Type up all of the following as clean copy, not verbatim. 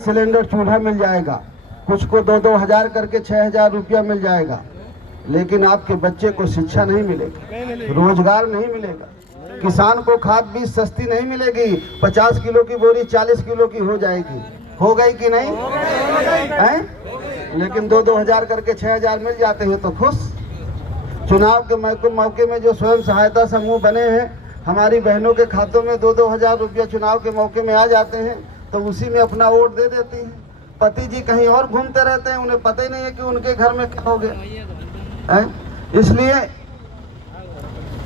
Cylinder चूल्हा मिल जाएगा, कुछ को 2-2 हजार करके 6,000 रुपया मिल जाएगा, लेकिन आपके बच्चे को शिक्षा नहीं मिलेगी, रोजगार नहीं मिलेगा। किसान को खाद बीज सस्ती नहीं मिलेगी, 50 किलो की बोरी 40 किलो की हो जाएगी, हो गई कि नहीं है? लेकिन 2-2 हजार करके 6,000 मिल जाते हैं तो खुश। चुनाव के मौके में जो स्वयं सहायता समूह बने हैं, हमारी बहनों के खातों में 2-2 हजार रुपया चुनाव के मौके में आ जाते हैं, तो उसी में अपना वोट दे देती हैं। पति जी कहीं और घूमते रहते हैं, उन्हें पता ही नहीं है कि उनके घर में क्या हो गया। इसलिए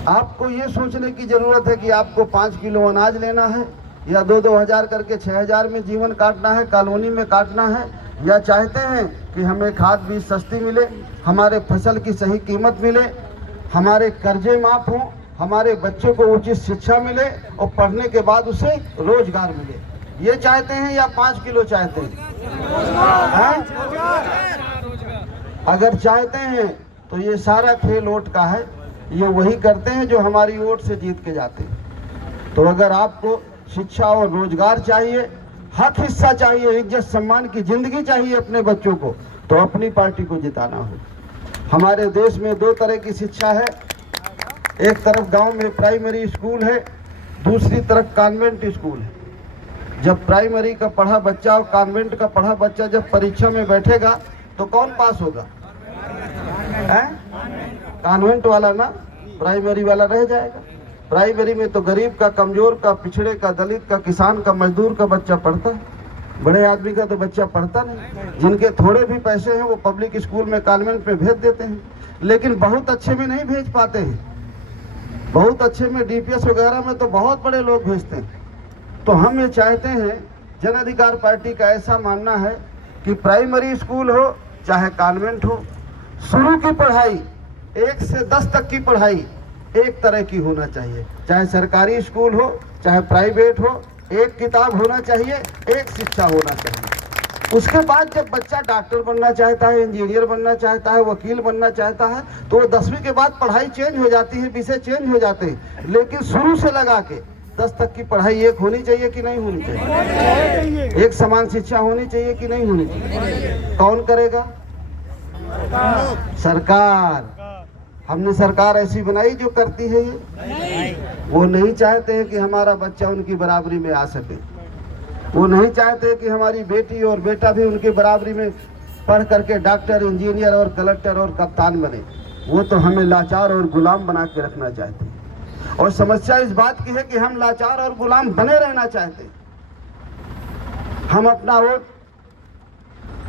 आपको ये सोचने की जरूरत है कि आपको 5 किलो अनाज लेना है या 2-2 हजार करके 6,000 में जीवन काटना है, कॉलोनी में काटना है, या चाहते हैं कि हमें खाद बीज सस्ती मिले, हमारे फसल की सही कीमत मिले, हमारे कर्जे माफ हों, हमारे बच्चों को उचित शिक्षा मिले और पढ़ने के बाद उसे रोजगार मिले, ये चाहते हैं या 5 किलो चाहते हैं? अगर चाहते हैं तो ये सारा खेल वोट का है, ये वही करते हैं जो हमारी वोट से जीत के जाते हैं। तो अगर आपको शिक्षा और रोजगार चाहिए, हक हिस्सा चाहिए, इज्जत सम्मान की जिंदगी चाहिए अपने बच्चों को, तो अपनी पार्टी को जिताना हो। हमारे देश में 2 तरह की शिक्षा है, एक तरफ गांव में प्राइमरी स्कूल है, दूसरी तरफ कॉन्वेंट स्कूल है। जब प्राइमरी का पढ़ा बच्चा और कॉन्वेंट का पढ़ा बच्चा जब परीक्षा में बैठेगा तो कौन पास होगा? कॉन्वेंट वाला ना, प्राइमरी वाला रह जाएगा। प्राइमरी में तो गरीब का, कमजोर का, पिछड़े का, दलित का, किसान का, मजदूर का बच्चा पढ़ता है, बड़े आदमी का तो बच्चा पढ़ता नहीं। जिनके थोड़े भी पैसे हैं वो पब्लिक स्कूल में, कॉन्वेंट में भेज देते हैं, लेकिन बहुत अच्छे में नहीं भेज पाते हैं। बहुत अच्छे में डीपीएस वगैरह में तो बहुत बड़े लोग भेजते हैं। तो हम ये चाहते हैं, जन अधिकार पार्टी का ऐसा मानना है कि प्राइमरी स्कूल हो चाहे कॉन्वेंट हो, शुरू की पढ़ाई 1 से 10 तक की पढ़ाई एक तरह की होना चाहिए, चाहे सरकारी स्कूल हो चाहे प्राइवेट हो, एक किताब होना चाहिए, एक शिक्षा होना चाहिए। उसके बाद जब बच्चा डॉक्टर बनना चाहता है, इंजीनियर बनना चाहता है, वकील बनना चाहता है, तो वो 10वीं के बाद पढ़ाई चेंज हो जाती है, विषय चेंज हो जाते हैं, लेकिन शुरू से लगा के 10 तक की पढ़ाई एक होनी चाहिए कि नहीं होनी चाहिए? एक समान शिक्षा होनी चाहिए कि नहीं होनी चाहिए? कौन करेगा? सरकार। हमने सरकार ऐसी बनाई जो करती है ये? वो नहीं चाहते हैं कि हमारा बच्चा उनकी बराबरी में आ सके, वो नहीं चाहते कि हमारी बेटी और बेटा भी उनकी बराबरी में पढ़ करके डॉक्टर, इंजीनियर और कलेक्टर और कप्तान बने। वो तो हमें लाचार और गुलाम बना के रखना चाहते हैं, और समस्या इस बात की है कि हम लाचार और गुलाम बने रहना चाहते हैं। हम अपना वोट,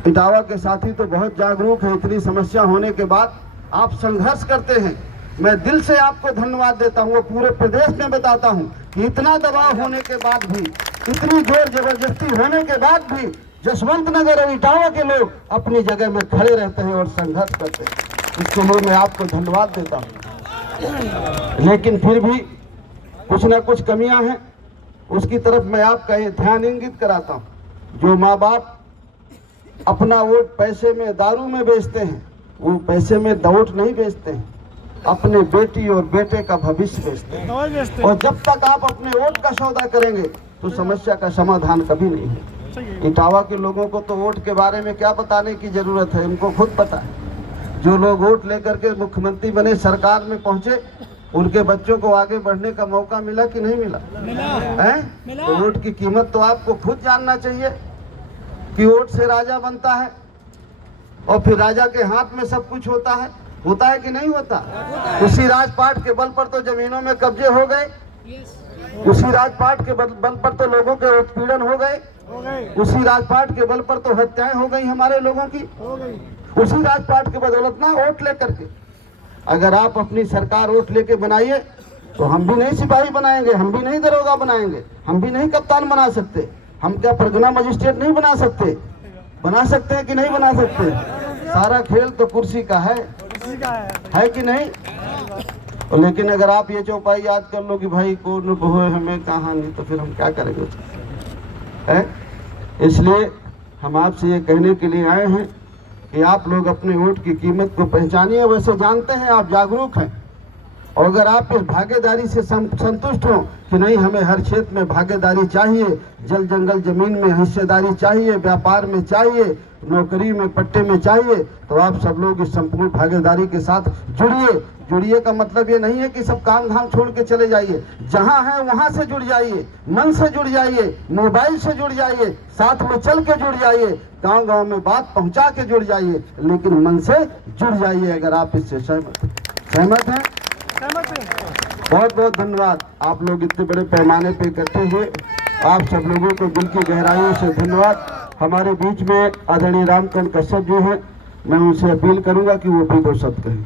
इटावा के साथी तो बहुत जागरूक हैं, इतनी समस्या होने के बाद आप संघर्ष करते हैं, मैं दिल से आपको धन्यवाद देता हूँ। वो पूरे प्रदेश में बताता हूँ कि इतना दबाव होने के बाद भी, इतनी जोर जबरदस्ती होने के बाद भी जसवंत नगर और इटावा के लोग अपनी जगह में खड़े रहते हैं और संघर्ष करते हैं। इसके लिए मैं आपको धन्यवाद देता हूँ। लेकिन फिर भी कुछ ना कुछ कमियां हैं, उसकी तरफ मैं आपका ध्यान इंगित कराता हूँ। जो माँ बाप अपना वोट पैसे में, दारू में बेचते हैं, वो पैसे में वोट नहीं बेचते हैं, अपने बेटी और बेटे का भविष्य बेचते हैं। और जब तक आप अपने वोट का सौदा करेंगे तो समस्या का समाधान कभी नहीं है। इटावा के लोगों को तो वोट के बारे में क्या बताने की जरूरत है, उनको खुद पता है। जो लोग वोट लेकर के मुख्यमंत्री बने, सरकार में पहुंचे, उनके बच्चों को आगे बढ़ने का मौका मिला कि नहीं मिला? है? तो वोट की कीमत तो आपको खुद जानना चाहिए कि वोट से राजा बनता है और फिर राजा के हाथ में सब कुछ होता है कि नहीं होता? उसी राजपाट के बल पर तो जमीनों में कब्जे हो गए, उसी राजपाट के बल पर तो लोगों के उत्पीड़न हो गए, उसी राजपाट के बल पर तो हत्याएं हो गई हमारे लोगों की, उसी राजपाट के बदौलत ना वोट लेकर के। अगर आप अपनी सरकार वोट लेके बनाइए तो हम भी नहीं सिपाही बनाएंगे, हम भी नहीं दरोगा बनाएंगे, हम भी नहीं कप्तान बना सकते। हम क्या परगना मजिस्ट्रेट नहीं बना सकते? बना सकते हैं कि नहीं बना सकते? सारा खेल तो कुर्सी का है कि नहीं? लेकिन अगर आप ये चौपाई याद कर लो कि भाई कौन है हमें कहाँ नहीं, तो फिर हम क्या करेंगे? है? इसलिए हम आपसे ये कहने के लिए आए हैं कि आप लोग अपने वोट की कीमत को पहचानिए। वैसे जानते हैं, आप जागरूक हैं, और अगर आप इस भागीदारी से संतुष्ट हो कि नहीं, हमें हर क्षेत्र में भागीदारी चाहिए, जल जंगल जमीन में हिस्सेदारी चाहिए, व्यापार में चाहिए, नौकरी में पट्टे में चाहिए, तो आप सब लोग इस संपूर्ण भागीदारी के साथ जुड़िए। जुड़िए का मतलब ये नहीं है कि सब काम धाम छोड़ के चले जाइए, जहां है वहां से जुड़ जाइए, मन से जुड़ जाइए, मोबाइल से जुड़ जाइए, साथ में चल के जुड़ जाइए, गांव-गांव में बात पहुंचा के जुड़ जाइए, लेकिन मन से जुड़ जाइए। अगर आप इससे सहमत हैं? बहुत बहुत धन्यवाद। आप लोग इतने बड़े पैमाने पे इकट्ठे हुए, आप सब लोगों को दिल की गहराइयों से धन्यवाद। हमारे बीच में आदरणीय रामचंद्र कश्यप जी हैं, मैं उनसे अपील करूंगा कि वो भी दो शब्द कहें।